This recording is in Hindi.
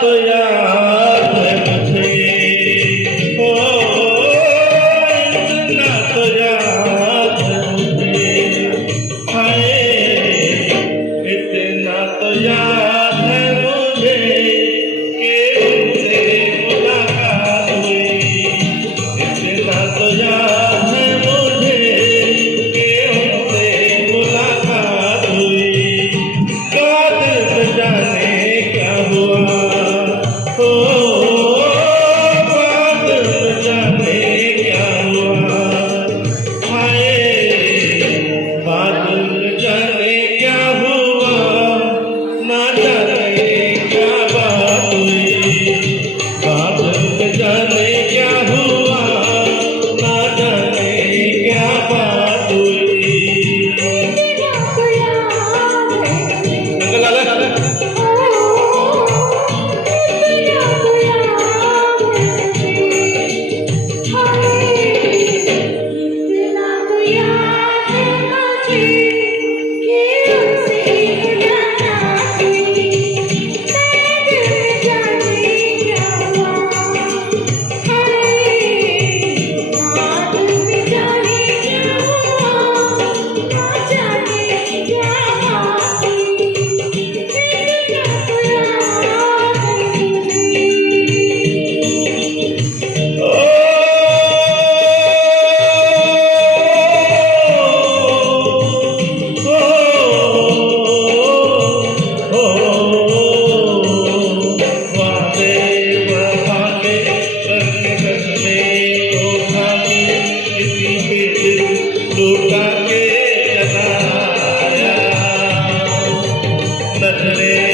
तो याद है मुझे, ओ इतना तो याद है मुझे, हाय इतना तो याद है मुझे कि उनसे मुलाकात हुई। इतना तो याद है मुझे कि उनसे मुलाकात हुई। कादिर पे जाने क्या हुआ, हो कादिर पे जाने क्या हुआ, हाय बादल पे जाने क्या हुआ, ना जाने क्या बात हुई। बादल पे जाने क्या हुआ, ना जाने क्या बात हुई। अंकल लाला लुटा के चलाया नजरे